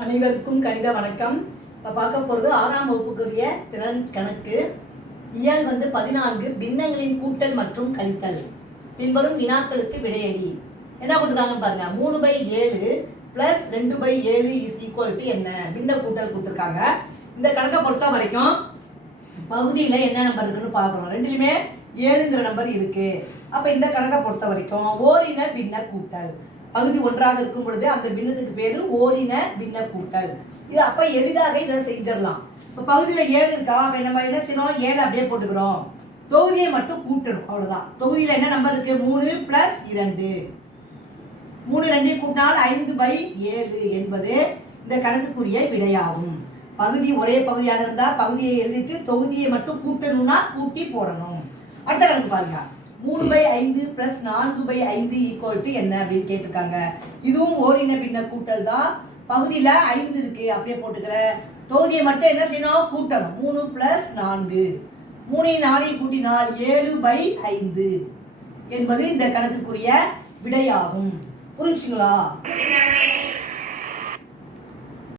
அனைவருக்கும் கணித வணக்கம். இப்போ பார்க்க போகிறது 6ஆம் வகுப்புக்குரிய திறன் கணக்கு. இயல் 14 பின்னங்களின் கூட்டல் மற்றும் கழித்தல். பின்வரும் வினாக்களுக்கு விடையளி. என்ன கொடுத்துருக்காங்கன்னு பாருங்க. 3/7 + 2/7 = என்ன? பின்ன கூட்டல் கொடுத்துருக்காங்க. இந்த கணக்கை பொறுத்த வரைக்கும் பகுதியில் என்ன நம்பர் இருக்குன்னு பார்க்குறோம். ரெண்டுலையுமே 7ங்கிற நம்பர் இருக்கு. அப்போ இந்த கணக்கை பொறுத்த வரைக்கும் ஓரின பின்ன கூட்டல். பகுதி ஒன்றாக இருக்கும் பொழுது அந்த பின்னத்துக்கு பேரு ஓரின பின்ன கூட்டல். இது அப்ப எளிதாக இதை செஞ்சிடலாம். இப்ப பகுதியில 7 இருக்கா, நம்ம என்ன செய்யணும், 7 அப்படியே போட்டுக்கிறோம். தொகுதியை மட்டும் கூட்டணும், அவ்வளவுதான். தொகுதியில என்ன நம்பர் இருக்கு, 3 + 2. 3 2 கூட்டினால் 5/7 என்பது இந்த கணக்குக்குரிய விடையாகும். பகுதி ஒரே பகுதியாக இருந்தா பகுதியை எழுதிட்டு தொகுதியை மட்டும் கூட்டணும்னா கூட்டி போடணும். அடுத்த கணக்கு பாருங்க. 3/5 + 4/5 = என்ன அப்படின்னு கேட்டிருக்காங்க. இதுவும் ஓரின பின்ன கூட்டல் தான். பகுதியில 5 இருக்கு, அப்படியே போட்டுக்கிற. தொகுதியை மட்டும் என்ன செய்யணும், கூட்டணும். 3 + 4, 3 4 கூட்டினால் 7/5 என்பது இந்த கணக்குக்குரிய விடையாகும். புரிஞ்சுங்களா?